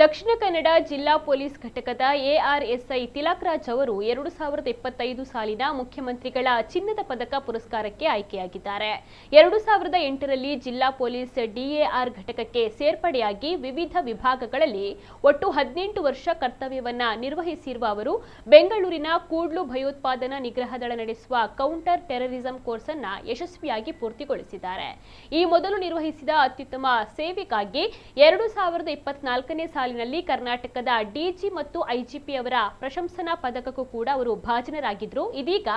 ದಕ್ಷಿಣ ಕನ್ನಡ ಜಿಲ್ಲಾ ಪೊಲೀಸ್ ಘಟಕದ AR SI Tilak Raj ಅವರು 2025 ಸಾಲಿನ ಮುಖ್ಯಮಂತ್ರಿಗಳ ಚಿನ್ನದ ಪದಕ ಪುರಸ್ಕಾರಕ್ಕೆ ಆಯ್ಕೆಯಾಗಿದ್ದಾರೆ. 2008ರಲ್ಲಿ ಜಿಲ್ಲಾ ಪೊಲೀಸ್ ಡಿಎಆರ್ ಘಟಕಕ್ಕೆ ಸೇರ್ಪಡೆಯಾಗಿ ವಿವಿಧ ವಿಭಾಗಗಳಲ್ಲಿ ಒಟ್ಟು 18 ವರ್ಷ ಕರ್ತವ್ಯವನ್ನ ನಿರ್ವಹಿಸಿರುವ ಅವರು ಬೆಂಗಳೂರಿನ ಕೂಡ್ಲು ಭಯೋತ್ಪಾದನಾ ನಿಗ್ರಹ ದಳ ನಡೆಸುವ ಕೌಂಟರ್ ಟೆರರಿಸಂ ಕೋರ್ಸ್ ಅನ್ನು ಯಶಸ್ವಿಯಾಗಿ ಪೂರ್ತಿಗೊಳಿಸಿದ್ದಾರೆ. ಈ ಮೊದಲು ನಿರ್ವಹಿಸಿದ ಅತ್ಯುತ್ತಮ ಸೇವೆಗಾಗಿ 2024ನೇ ಸಾಲಿನಲ್ಲಿ ಕರ್ನಾಟಕದ ಡಿಜಿ ಮತ್ತು ಐಜಿಪಿ ಅವರ ಪ್ರಶಂಸನಾ ಪದಕಕ್ಕೂ ಕೂಡ ಅವರು ಭಾಜನರಾಗಿದ್ರು. ಇದೀಗ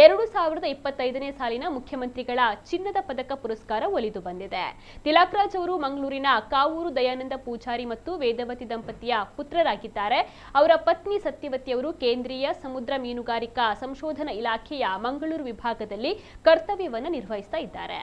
2025ನೇ ಸಾಲಿನ ಮುಖ್ಯಮಂತ್ರಿಗಳ ಚಿನ್ನದ ಪದಕ ಪುರಸ್ಕಾರ ಒಲಿದು ಬಂದಿದೆ. ತಿಲಕ್ ರಾಜ್ ಅವರು ಮಂಗಳೂರಿನ ಕಾವೂರು ದಯಾನಂದ ಪೂಜಾರಿ ಮತ್ತು ವೇದವತಿ ದಂಪತಿಯ ಪುತ್ರರಾಗಿದ್ದಾರೆ. ಅವರ ಪತ್ನಿ ಸತ್ಯವತಿ ಅವರು ಕೇಂದ್ರೀಯ ಸಮುದ್ರ ಮೀನುಗಾರಿಕಾ ಸಂಶೋಧನಾ ಇಲಾಖೆಯ ಮಂಗಳೂರು ವಿಭಾಗದಲ್ಲಿ ಕರ್ತವ್ಯವನ್ನು ನಿರ್ವಹಿಸ್ತಾ ಇದ್ದಾರೆ.